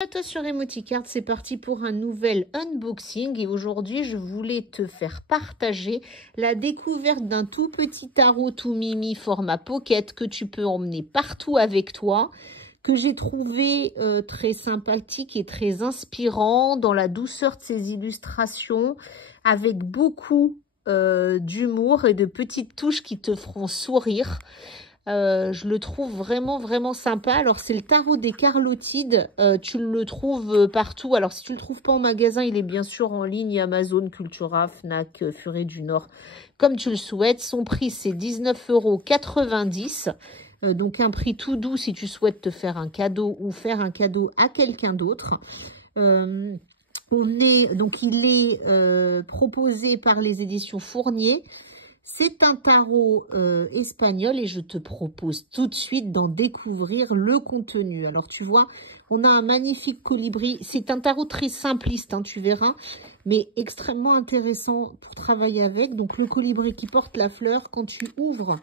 À toi sur Emoticard, c'est parti pour un nouvel unboxing et aujourd'hui je voulais te faire partager la découverte d'un tout petit tarot tout mimi format pocket que tu peux emmener partout avec toi, que j'ai trouvé très sympathique et très inspirant dans la douceur de ses illustrations, avec beaucoup d'humour et de petites touches qui te feront sourire. Je le trouve vraiment sympa. Alors c'est le tarot des Carlotides, tu le trouves partout. Alors si tu le trouves pas en magasin, il est bien sûr en ligne, Amazon, Cultura, Fnac, Furet du Nord, comme tu le souhaites. Son prix c'est 19,90 €, donc un prix tout doux si tu souhaites te faire un cadeau ou faire un cadeau à quelqu'un d'autre. Il est proposé par les éditions Fournier. C'est un tarot espagnol et je te propose tout de suite d'en découvrir le contenu. Alors tu vois, on a un magnifique colibri. C'est un tarot très simpliste, hein, tu verras, mais extrêmement intéressant pour travailler avec. Donc le colibri qui porte la fleur, quand tu ouvres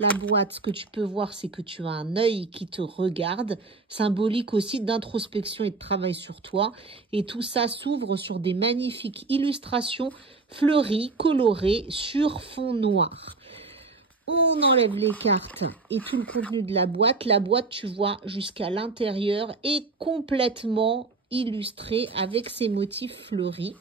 la boîte, ce que tu peux voir, c'est que tu as un œil qui te regarde, symbolique aussi d'introspection et de travail sur toi. Et tout ça s'ouvre sur des magnifiques illustrations fleuries, colorées, sur fond noir. On enlève les cartes et tout le contenu de la boîte. La boîte, tu vois, jusqu'à l'intérieur est complètement illustrée avec ces motifs fleuris.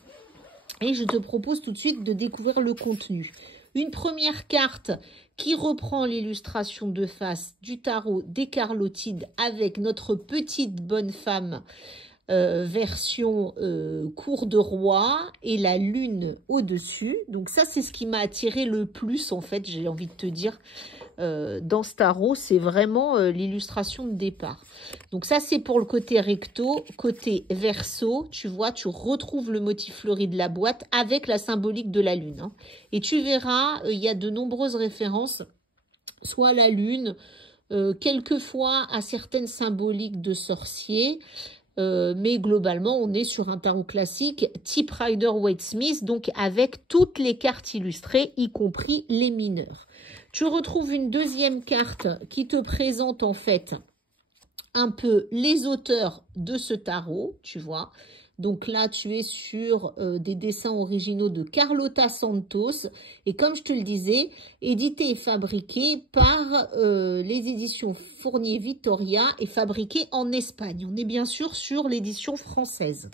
Et je te propose tout de suite de découvrir le contenu. Une première carte qui reprend l'illustration de face du tarot des Carlotides avec notre petite bonne femme version cour de roi et la lune au-dessus. Donc ça, c'est ce qui m'a attiré le plus, en fait, j'ai envie de te dire, dans ce tarot. C'est vraiment l'illustration de départ. Donc ça, c'est pour le côté recto. Côté verso, tu vois, tu retrouves le motif fleuri de la boîte avec la symbolique de la lune, hein. Et tu verras, il y a de nombreuses références, soit à la lune, quelquefois à certaines symboliques de sorciers, mais globalement, on est sur un tarot classique type Rider-Waite-Smith, donc avec toutes les cartes illustrées, y compris les mineurs. Tu retrouves une deuxième carte qui te présente en fait un peu les auteurs de ce tarot, tu vois. Donc là, tu es sur des dessins originaux de Carlota Santos. Et comme je te le disais, édité et fabriqué par les éditions Fournier Victoria et fabriqué en Espagne. On est bien sûr sur l'édition française.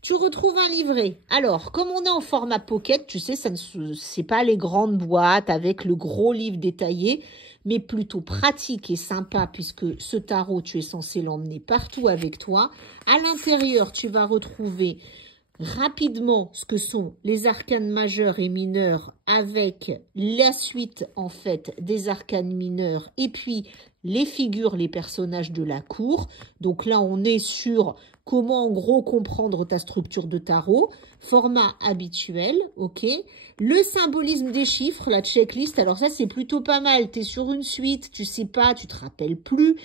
Tu retrouves un livret. Alors, comme on est en format pocket, tu sais, c'est pas les grandes boîtes avec le gros livre détaillé, mais plutôt pratique et sympa puisque ce tarot, tu es censé l'emmener partout avec toi. À l'intérieur, tu vas retrouver rapidement ce que sont les arcanes majeurs et mineurs avec la suite en fait des arcanes mineurs et puis les figures, les personnages de la cour. Donc là, on est sur comment en gros comprendre ta structure de tarot, format habituel, ok. Le symbolisme des chiffres, la checklist, alors ça c'est plutôt pas mal. Tu es sur une suite, tu sais pas, tu te rappelles plus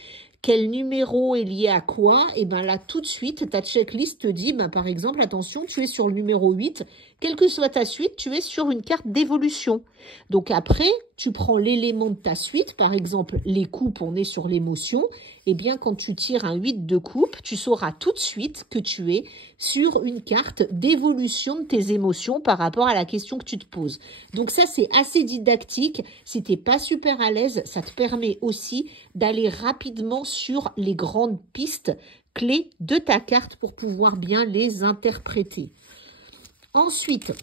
quel numéro est lié à quoi, et bien là, tout de suite, ta checklist te dit, ben, par exemple, attention, tu es sur le numéro 8, quelle que soit ta suite, tu es sur une carte d'évolution. Donc après, tu prends l'élément de ta suite, par exemple, les coupes, on est sur l'émotion, et bien quand tu tires un 8 de coupe, tu sauras tout de suite que tu es sur une carte d'évolution de tes émotions par rapport à la question que tu te poses. Donc ça, c'est assez didactique. Si tu n'es pas super à l'aise, ça te permet aussi d'aller rapidement sur les grandes pistes clés de ta carte pour pouvoir bien les interpréter. Ensuite,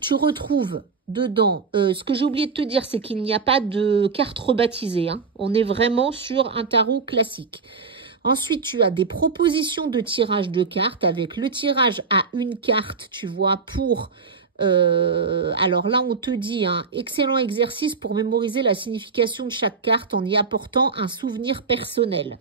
tu retrouves dedans, ce que j'ai oublié de te dire, c'est qu'il n'y a pas de carte rebaptisée, hein. On est vraiment sur un tarot classique. Ensuite, tu as des propositions de tirage de cartes avec le tirage à une carte, tu vois, pour... alors là, on te dit, hein, excellent exercice pour mémoriser la signification de chaque carte en y apportant un souvenir personnel.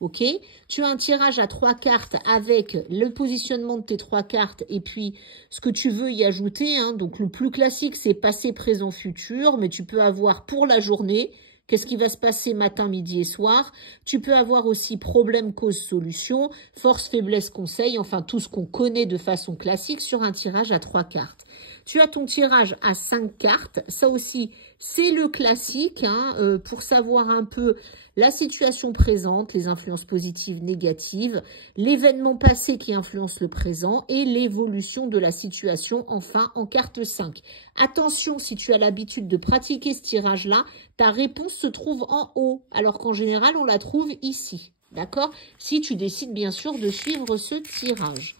Ok, tu as un tirage à 3 cartes avec le positionnement de tes 3 cartes et puis ce que tu veux y ajouter, hein. Donc le plus classique, c'est passé, présent, futur, mais tu peux avoir pour la journée, qu'est-ce qui va se passer matin, midi et soir. Tu peux avoir aussi problème, cause, solution, force, faiblesse, conseil, enfin tout ce qu'on connaît de façon classique sur un tirage à 3 cartes. Tu as ton tirage à 5 cartes. Ça aussi, c'est le classique hein, pour savoir un peu la situation présente, les influences positives, négatives, l'événement passé qui influence le présent et l'évolution de la situation, enfin, en carte 5. Attention, si tu as l'habitude de pratiquer ce tirage-là, ta réponse se trouve en haut, alors qu'en général, on la trouve ici. D'accord? Si tu décides bien sûr de suivre ce tirage.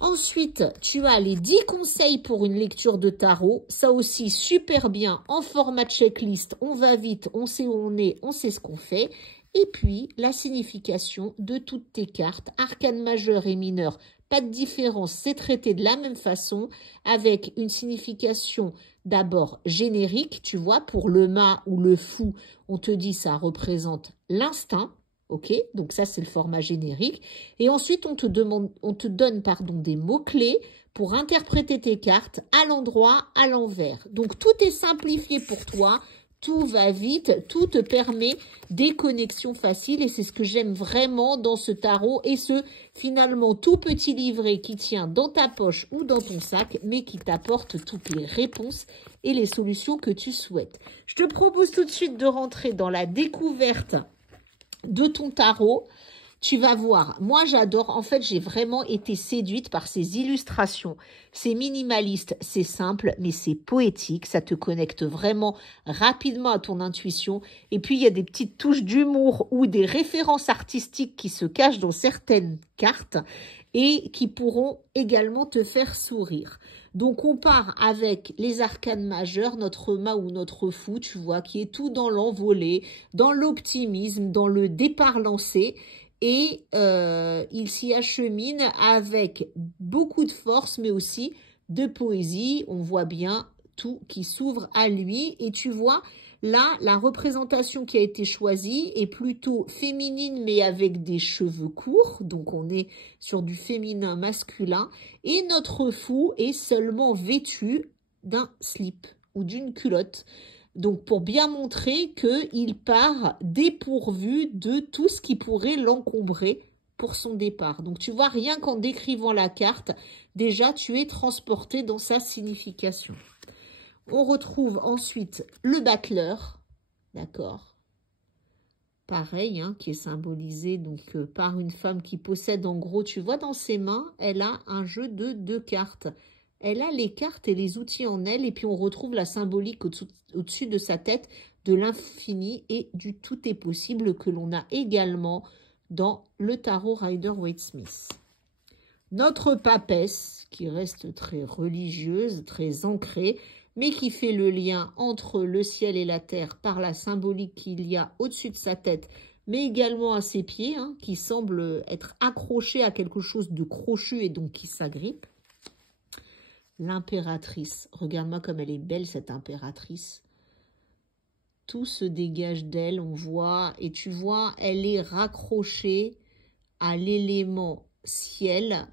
Ensuite, tu as les 10 conseils pour une lecture de tarot. Ça aussi, super bien, en format checklist. On va vite, on sait où on est, on sait ce qu'on fait. Et puis, la signification de toutes tes cartes. Arcane majeur et mineur, pas de différence, c'est traité de la même façon. Avec une signification d'abord générique, tu vois, pour le mât ou le fou, on te dit ça représente l'instinct. Ok, donc ça c'est le format générique. Et ensuite on te donne des mots-clés pour interpréter tes cartes à l'endroit, à l'envers. Donc tout est simplifié pour toi, tout va vite, tout te permet des connexions faciles et c'est ce que j'aime vraiment dans ce tarot et ce finalement tout petit livret qui tient dans ta poche ou dans ton sac mais qui t'apporte toutes les réponses et les solutions que tu souhaites. Je te propose tout de suite de rentrer dans la découverte de ton tarot. Tu vas voir, moi j'adore, en fait j'ai vraiment été séduite par ces illustrations. C'est minimaliste, c'est simple, mais c'est poétique, ça te connecte vraiment rapidement à ton intuition. Et puis il y a des petites touches d'humour ou des références artistiques qui se cachent dans certaines cartes et qui pourront également te faire sourire. Donc on part avec les arcanes majeures, notre mât ou notre fou, tu vois, qui est tout dans l'envolée, dans l'optimisme, dans le départ lancé. Et il s'y achemine avec beaucoup de force, mais aussi de poésie. On voit bien tout qui s'ouvre à lui. Et tu vois, là, la représentation qui a été choisie est plutôt féminine, mais avec des cheveux courts. Donc, on est sur du féminin masculin. Et notre fou est seulement vêtu d'un slip ou d'une culotte. Donc, pour bien montrer qu'il part dépourvu de tout ce qui pourrait l'encombrer pour son départ. Donc, tu vois, rien qu'en décrivant la carte, déjà, tu es transporté dans sa signification. On retrouve ensuite le battleur, d'accord? Pareil, hein, qui est symbolisé donc par une femme qui possède, en gros, tu vois, dans ses mains, elle a un jeu de 2 cartes. Elle a les cartes et les outils en elle, et puis on retrouve la symbolique au-dessus de sa tête de l'infini et du tout est possible que l'on a également dans le tarot Rider-Waite-Smith. Notre papesse, qui reste très religieuse, très ancrée, mais qui fait le lien entre le ciel et la terre par la symbolique qu'il y a au-dessus de sa tête, mais également à ses pieds, hein, qui semble être accroché à quelque chose de crochu et donc qui s'agrippe. L'impératrice, regarde-moi comme elle est belle cette impératrice. Tout se dégage d'elle, on voit, et tu vois, elle est raccrochée à l'élément ciel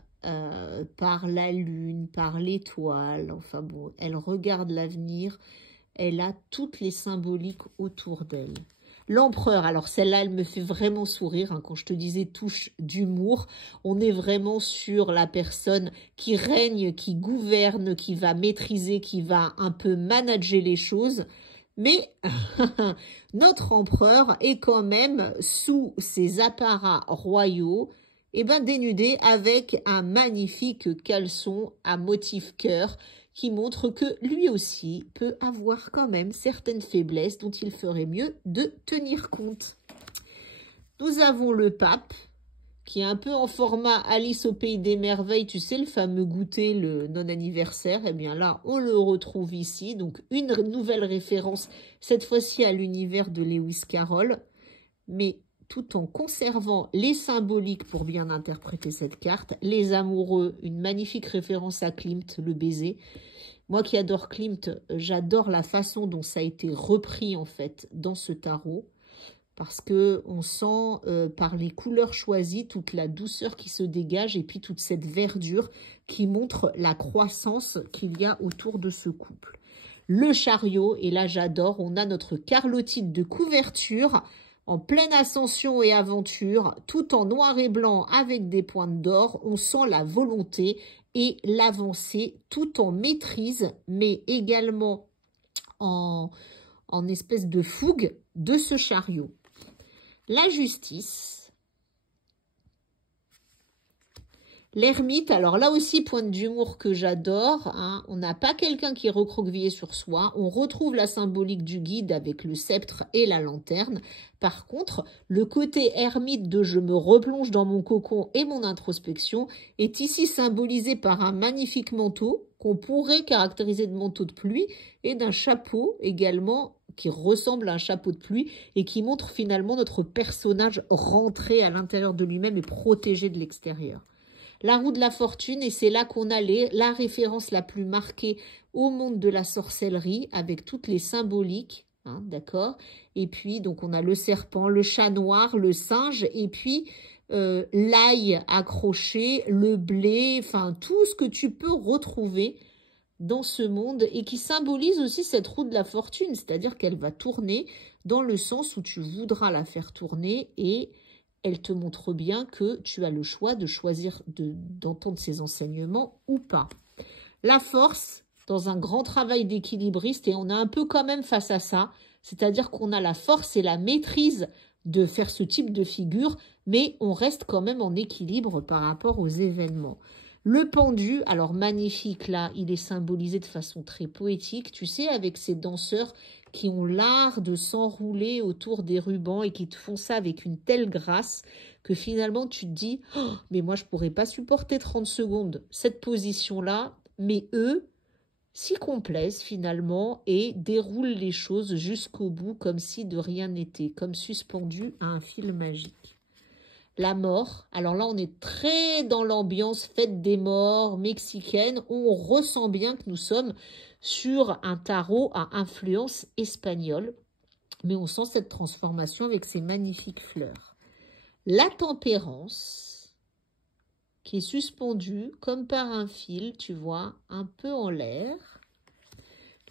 par la lune, par l'étoile. Enfin bon, elle regarde l'avenir, elle a toutes les symboliques autour d'elle. L'empereur, alors celle-là, elle me fait vraiment sourire. Hein, quand je te disais touche d'humour, on est vraiment sur la personne qui règne, qui gouverne, qui va maîtriser, qui va un peu manager les choses. Mais notre empereur est quand même sous ses apparats royaux, et dénudé avec un magnifique caleçon à motif cœur, qui montre que lui aussi peut avoir quand même certaines faiblesses dont il ferait mieux de tenir compte. Nous avons le pape, qui est un peu en format Alice au Pays des Merveilles, tu sais, le fameux goûter, le non-anniversaire. Eh bien là, on le retrouve ici. Donc, une nouvelle référence, cette fois-ci à l'univers de Lewis Carroll, mais tout en conservant les symboliques pour bien interpréter cette carte. Les amoureux, une magnifique référence à Klimt, le baiser. Moi qui adore Klimt, j'adore la façon dont ça a été repris en fait dans ce tarot. Parce qu'on sent par les couleurs choisies toute la douceur qui se dégage et puis toute cette verdure qui montre la croissance qu'il y a autour de ce couple. Le chariot, et là j'adore, on a notre carlotide de couverture en pleine ascension et aventure, tout en noir et blanc avec des pointes d'or. On sent la volonté et l'avancée, tout en maîtrise, mais également en espèce de fougue de ce chariot. La justice. L'ermite, alors là aussi, pointe d'humour que j'adore. Hein. On n'a pas quelqu'un qui est recroquevillé sur soi. On retrouve la symbolique du guide avec le sceptre et la lanterne. Par contre, le côté ermite de « je me replonge dans mon cocon et mon introspection » est ici symbolisé par un magnifique manteau qu'on pourrait caractériser de manteau de pluie et d'un chapeau également qui ressemble à un chapeau de pluie et qui montre finalement notre personnage rentré à l'intérieur de lui-même et protégé de l'extérieur. La roue de la fortune, et c'est là qu'on a la référence la plus marquée au monde de la sorcellerie, avec toutes les symboliques, hein, d'accord? Et puis, donc, on a le serpent, le chat noir, le singe, et puis l'ail accroché, le blé, enfin, tout ce que tu peux retrouver dans ce monde et qui symbolise aussi cette roue de la fortune, c'est-à-dire qu'elle va tourner dans le sens où tu voudras la faire tourner et elle te montre bien que tu as le choix de choisir d'entendre ces enseignements ou pas. La force, dans un grand travail d'équilibriste, et on est un peu quand même face à ça, c'est-à-dire qu'on a la force et la maîtrise de faire ce type de figure, mais on reste quand même en équilibre par rapport aux événements. Le pendu, alors magnifique là, il est symbolisé de façon très poétique, tu sais, avec ces danseurs qui ont l'art de s'enrouler autour des rubans et qui te font ça avec une telle grâce que finalement tu te dis oh, mais moi je pourrais pas supporter 30 secondes cette position-là, mais eux s'y complaisent finalement et déroulent les choses jusqu'au bout comme si de rien n'était, comme suspendu à un fil magique. La mort, alors là on est très dans l'ambiance fête des morts mexicaine, on ressent bien que nous sommes sur un tarot à influence espagnole, mais on sent cette transformation avec ces magnifiques fleurs. La tempérance, qui est suspendue comme par un fil, tu vois, un peu en l'air.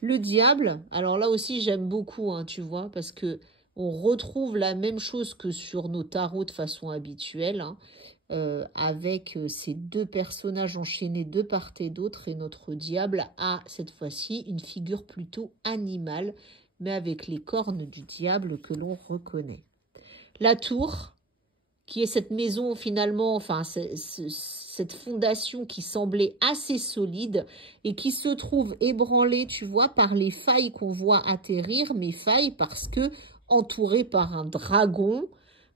Le diable, alors là aussi j'aime beaucoup, hein, tu vois, parce que on retrouve la même chose que sur nos tarots de façon habituelle, hein, avec ces deux personnages enchaînés de part et d'autre, et notre diable a cette fois-ci une figure plutôt animale, mais avec les cornes du diable que l'on reconnaît. La tour, qui est cette maison finalement, enfin cette fondation qui semblait assez solide et qui se trouve ébranlée, tu vois, par les failles qu'on voit atterrir, mais failles parce que entourée par un dragon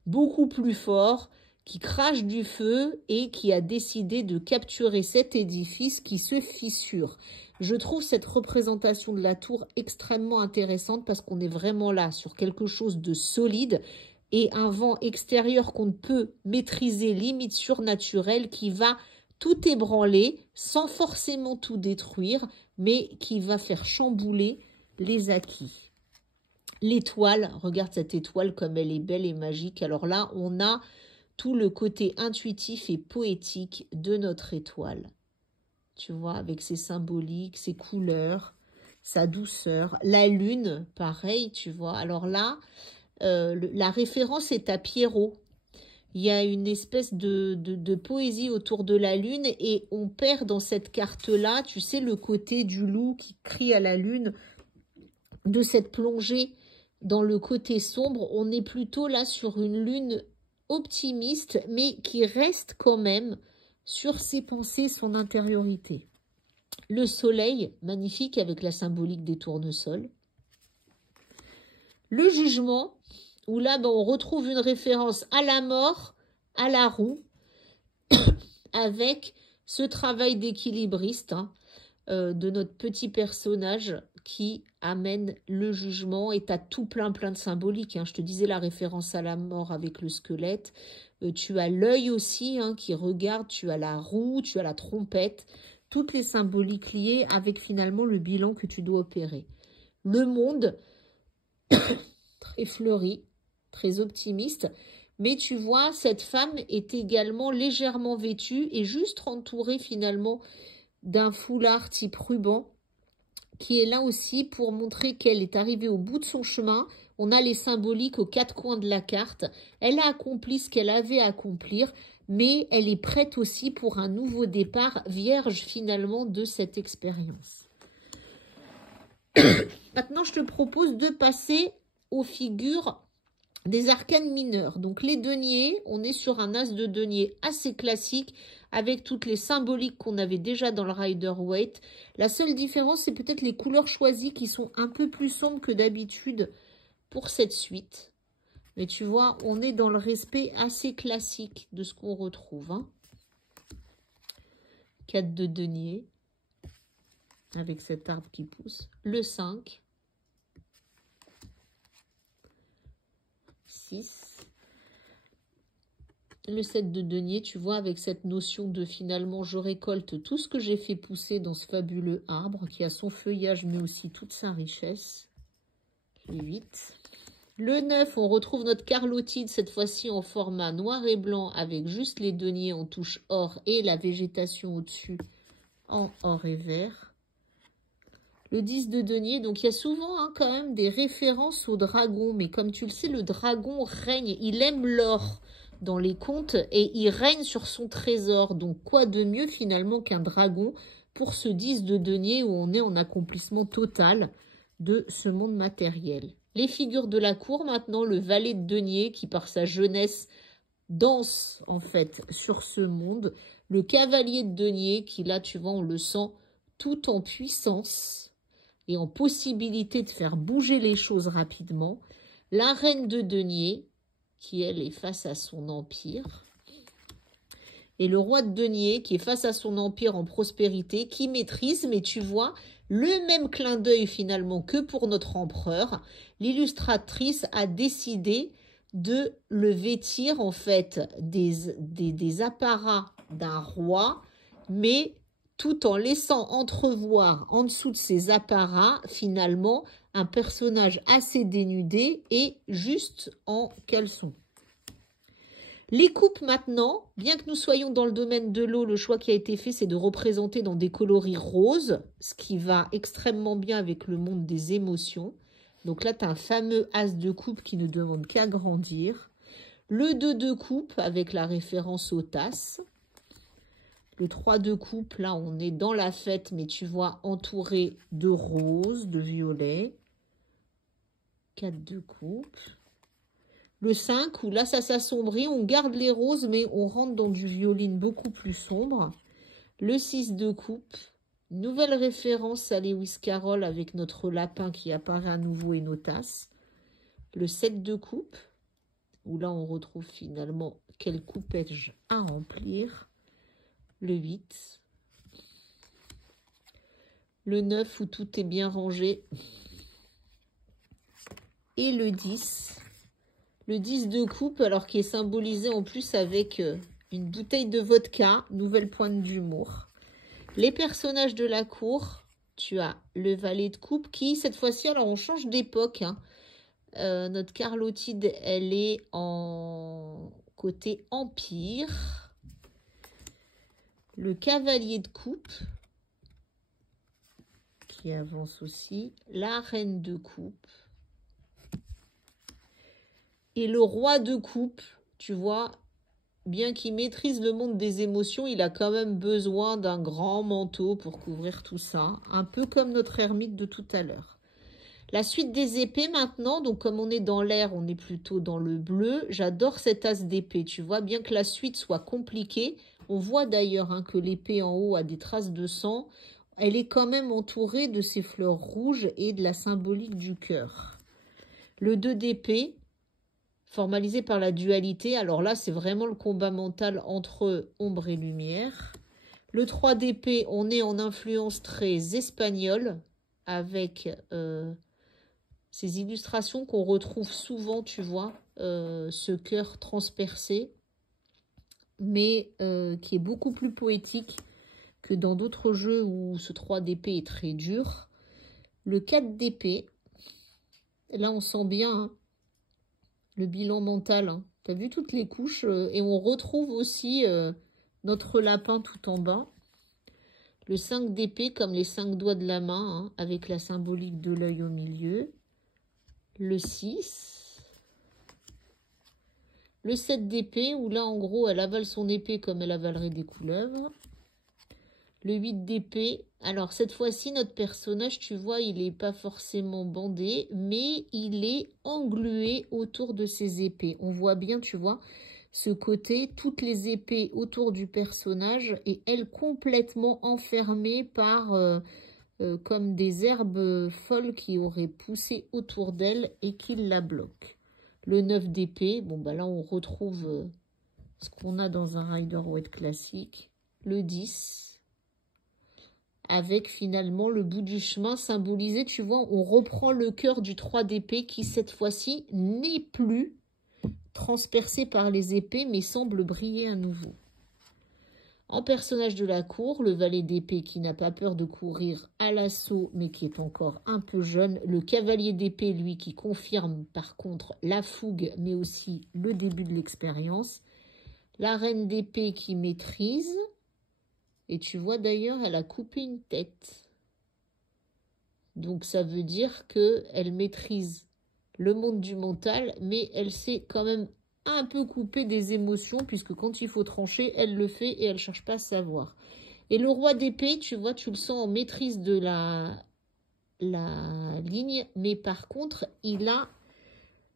beaucoup plus fort qui crache du feu et qui a décidé de capturer cet édifice qui se fissure. Je trouve cette représentation de la tour extrêmement intéressante parce qu'on est vraiment là sur quelque chose de solide et un vent extérieur qu'on ne peut maîtriser, limite surnaturel, qui va tout ébranler sans forcément tout détruire, mais qui va faire chambouler les acquis. L'étoile, regarde cette étoile comme elle est belle et magique. Alors là, on a tout le côté intuitif et poétique de notre étoile. Tu vois, avec ses symboliques, ses couleurs, sa douceur. La lune, pareil, tu vois. Alors là, la référence est à Pierrot. Il y a une espèce de poésie autour de la lune et on perd dans cette carte-là, tu sais, le côté du loup qui crie à la lune, de cette plongée dans le côté sombre. On est plutôt là sur une lune optimiste, mais qui reste quand même sur ses pensées, son intériorité. Le soleil, magnifique avec la symbolique des tournesols. Le jugement, où là, on retrouve une référence à la mort, à la roue, avec ce travail d'équilibriste hein, de notre petit personnage qui amène le jugement et tu as tout plein de symboliques. Hein. Je te disais la référence à la mort avec le squelette. Tu as l'œil aussi hein, qui regarde, tu as la roue, tu as la trompette. Toutes les symboliques liées avec finalement le bilan que tu dois opérer. Le monde, très fleuri, très optimiste. Mais tu vois, cette femme est également légèrement vêtue et juste entourée finalement d'un foulard type ruban qui est là aussi pour montrer qu'elle est arrivée au bout de son chemin. On a les symboliques aux 4 coins de la carte. Elle a accompli ce qu'elle avait à accomplir, mais elle est prête aussi pour un nouveau départ, vierge finalement de cette expérience. Maintenant, je te propose de passer aux figures des arcanes mineurs. Donc les deniers, on est sur un as de denier assez classique avec toutes les symboliques qu'on avait déjà dans le Rider-Waite. La seule différence, c'est peut-être les couleurs choisies qui sont un peu plus sombres que d'habitude pour cette suite. Mais tu vois, on est dans le respect assez classique de ce qu'on retrouve. Hein. 4 de denier avec cet arbre qui pousse. Le 5. 6. Le 7 de denier, tu vois, avec cette notion de finalement, je récolte tout ce que j'ai fait pousser dans ce fabuleux arbre qui a son feuillage, mais aussi toute sa richesse. Le 8. Le 9, on retrouve notre carlotide, cette fois-ci en format noir et blanc, avec juste les deniers en touche or et la végétation au-dessus en or et vert. Le 10 de denier, donc il y a souvent hein, quand même des références au dragon, mais comme tu le sais, le dragon règne, il aime l'or dans les contes et il règne sur son trésor. Donc quoi de mieux finalement qu'un dragon pour ce 10 de denier où on est en accomplissement total de ce monde matériel. Les figures de la cour maintenant, le valet de denier qui par sa jeunesse danse en fait sur ce monde. Le cavalier de denier qui là tu vois on le sent tout en puissance et en possibilité de faire bouger les choses rapidement. La reine de denier qui elle est face à son empire. Et le roi de denier qui est face à son empire en prospérité, qui maîtrise, mais tu vois, le même clin d'œil finalement que pour notre empereur. L'illustratrice a décidé de le vêtir en fait des apparats d'un roi, mais tout en laissant entrevoir en dessous de ces apparats finalement un personnage assez dénudé et juste en caleçon. Les coupes maintenant, bien que nous soyons dans le domaine de l'eau, le choix qui a été fait, c'est de représenter dans des coloris roses, ce qui va extrêmement bien avec le monde des émotions. Donc là, tu as un fameux as de coupe qui ne demande qu'à grandir. Le 2 de coupe avec la référence aux tasses. Le 3 de coupe, là, on est dans la fête, mais tu vois, entouré de roses, de violets. 4 de coupe. Le 5, où là, ça s'assombrit, on garde les roses, mais on rentre dans du violine beaucoup plus sombre. Le 6 de coupe, nouvelle référence à Lewis Carroll avec notre lapin qui apparaît à nouveau et nos tasses. Le 7 de coupe, où là, on retrouve finalement quelle coupe ai-je à remplir. Le 8. Le 9, où tout est bien rangé. Et le 10. Le 10 de coupe, alors qui est symbolisé en plus avec une bouteille de vodka, nouvelle pointe d'humour. Les personnages de la cour, tu as le valet de coupe qui, cette fois-ci, alors on change d'époque. Hein. Notre Carlotide, elle est en côté empire. Le cavalier de coupe, qui avance aussi. La reine de coupe. Et le roi de coupe, tu vois, bien qu'il maîtrise le monde des émotions, il a quand même besoin d'un grand manteau pour couvrir tout ça. Un peu comme notre ermite de tout à l'heure. La suite des épées maintenant, donc comme on est dans l'air, on est plutôt dans le bleu. J'adore cet as d'épée, tu vois, bien que la suite soit compliquée. On voit d'ailleurs hein, que l'épée en haut a des traces de sang. Elle est quand même entourée de ces fleurs rouges et de la symbolique du cœur. Le 2 d'épée, formalisé par la dualité. Alors là, c'est vraiment le combat mental entre ombre et lumière. Le 3 d'épée, on est en influence très espagnole avec ces illustrations qu'on retrouve souvent, tu vois, ce cœur transpercé, mais qui est beaucoup plus poétique que dans d'autres jeux où ce 3 d'épée est très dur. Le 4 d'épée, là on sent bien hein, le bilan mental. Hein. Tu as vu toutes les couches et on retrouve aussi notre lapin tout en bas. Le 5 d'épée comme les 5 doigts de la main hein, avec la symbolique de l'œil au milieu. le 6, le 7 d'épée, où là, en gros, elle avale son épée comme elle avalerait des couleuvres. Le 8 d'épée. Alors, cette fois-ci, notre personnage, tu vois, il n'est pas forcément bandé, mais il est englué autour de ses épées. On voit bien, tu vois, ce côté, toutes les épées autour du personnage et elle complètement enfermée par comme des herbes folles qui auraient poussé autour d'elle et qui la bloquent. Le 9 d'épée, bon, bah là, on retrouve ce qu'on a dans un Rider-Waite classique. Le 10. Avec finalement le bout du chemin symbolisé, tu vois, on reprend le cœur du 3 d'épée qui cette fois-ci n'est plus transpercé par les épées mais semble briller à nouveau. En personnage de la cour, le valet d'épée qui n'a pas peur de courir à l'assaut mais qui est encore un peu jeune. Le cavalier d'épée, lui, qui confirme par contre la fougue mais aussi le début de l'expérience. La reine d'épée qui maîtrise. Et tu vois d'ailleurs, elle a coupé une tête. Donc ça veut dire qu'elle maîtrise le monde du mental, mais elle s'est quand même un peu coupée des émotions, puisque quand il faut trancher, elle le fait et elle ne cherche pas à savoir. Et le roi d'épée, tu vois, tu le sens en maîtrise de la ligne, mais par contre, il a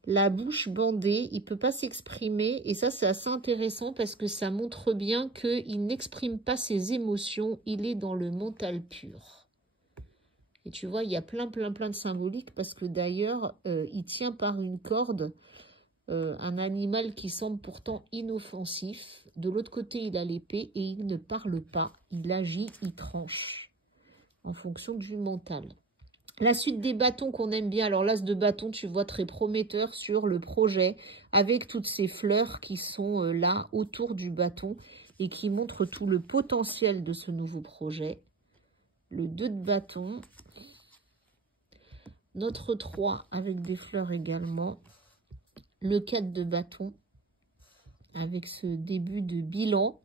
la bouche bandée, il ne peut pas s'exprimer. Et ça, c'est assez intéressant parce que ça montre bien qu'il n'exprime pas ses émotions. Il est dans le mental pur. Et tu vois, il y a plein de symboliques parce que d'ailleurs, il tient par une corde un animal qui semble pourtant inoffensif. De l'autre côté, il a l'épée et il ne parle pas. Il agit, il tranche en fonction du mental. La suite des bâtons qu'on aime bien. Alors l'as de bâton, tu vois, très prometteur sur le projet avec toutes ces fleurs qui sont là autour du bâton et qui montrent tout le potentiel de ce nouveau projet. Le 2 de bâton. Notre 3 avec des fleurs également. Le 4 de bâton avec ce début de bilan.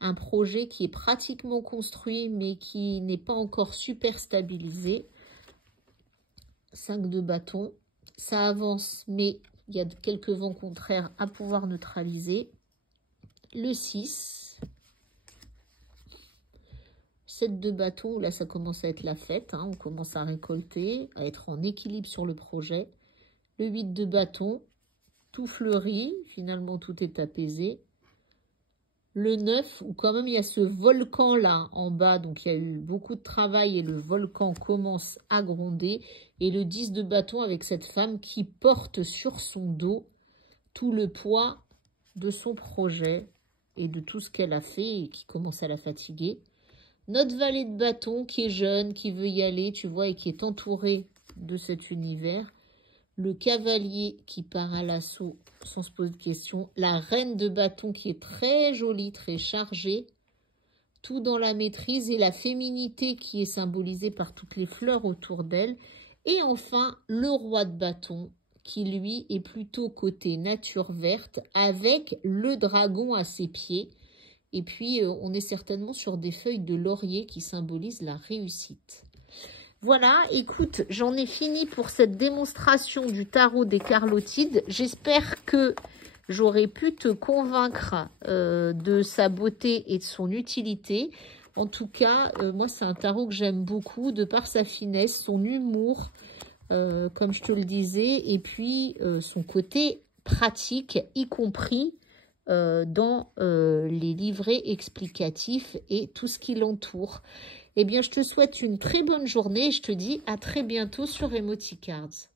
Un projet qui est pratiquement construit mais qui n'est pas encore super stabilisé. 5 de bâton, ça avance, mais il y a quelques vents contraires à pouvoir neutraliser. Le 6, 7 de bâton, là ça commence à être la fête, hein, on commence à récolter, à être en équilibre sur le projet. Le 8 de bâton, tout fleuri, finalement tout est apaisé. Le 9, où quand même il y a ce volcan là en bas, donc il y a eu beaucoup de travail et le volcan commence à gronder. Et le 10 de bâton avec cette femme qui porte sur son dos tout le poids de son projet et de tout ce qu'elle a fait et qui commence à la fatiguer. Notre valet de bâton qui est jeune, qui veut y aller, tu vois, et qui est entouré de cet univers. Le cavalier qui part à l'assaut sans se poser de questions. La reine de bâton qui est très jolie, très chargée. Tout dans la maîtrise et la féminité qui est symbolisée par toutes les fleurs autour d'elle. Et enfin, le roi de bâton qui, lui, est plutôt côté nature verte avec le dragon à ses pieds. Et puis, on est certainement sur des feuilles de laurier qui symbolisent la réussite. Voilà, écoute, j'en ai fini pour cette démonstration du tarot des Carlotides. J'espère que j'aurai pu te convaincre de sa beauté et de son utilité. En tout cas, moi, c'est un tarot que j'aime beaucoup de par sa finesse, son humour, comme je te le disais, et puis son côté pratique, y compris dans les livrets explicatifs et tout ce qui l'entoure. Eh bien, je te souhaite une très bonne journée et je te dis à très bientôt sur Emoticards.